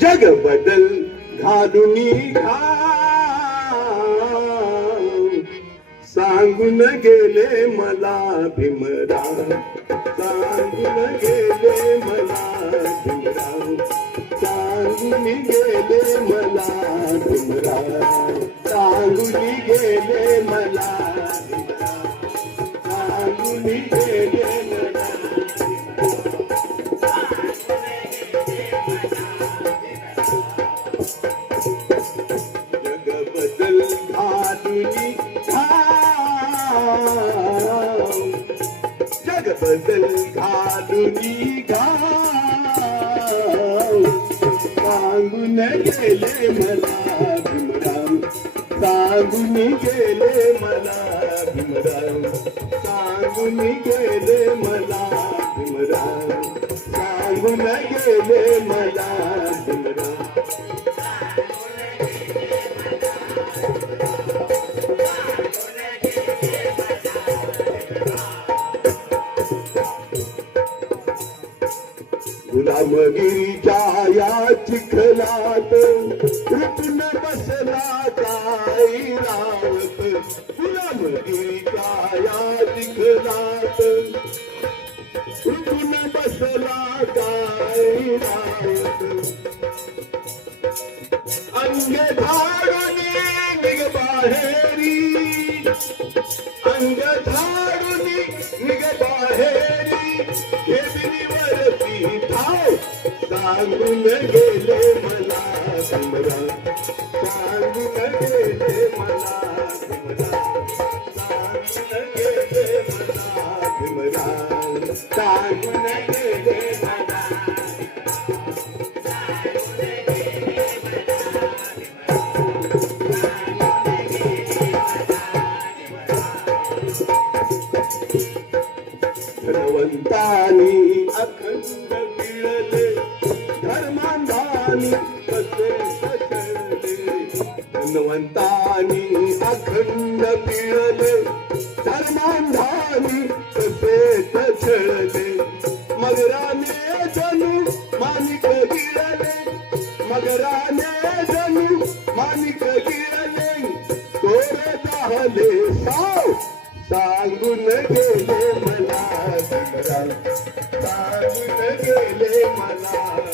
जग बदल घालुनी सांगून गेले मला भीमराव, सांगून गेले मला भीमराव, सांगून गेले मला भीमराव, सांगून गेले मला भीमराव, सांगून गेले मला जग बदल घालुनी सांगून गेले मला भीमराव, सांगून गेले मला भीमराव, सांगून गेले मला भीमराव, सांगून गेले मला भीमराव. गुलामगिरीच्या या चिखलात रुतून बसला काय रावत, गुलामगिरीच्या या चिखलात रुतून बसला काय रावत. अंग झाडून निघ बाहेरी, अंग झाडून निघ बाहेरी, वरती धाव सांगून गेले मला भीमराव, सांगून गेले मला भीमराव, सांगून गेले मला भीमराव, सांगून गेले मला. धनवंतानी अखंड पिळले, धर्मांधानी कसे सचळले, धनवंतानी अखंड पिळले, धर्मांधानी कसे सचळले. मगराने जणू माणिक गिळले, मगराने जणू माणिक गिळले, चोर जाहले साव सांगून गेले मला भीमराव, सांगून गेले मला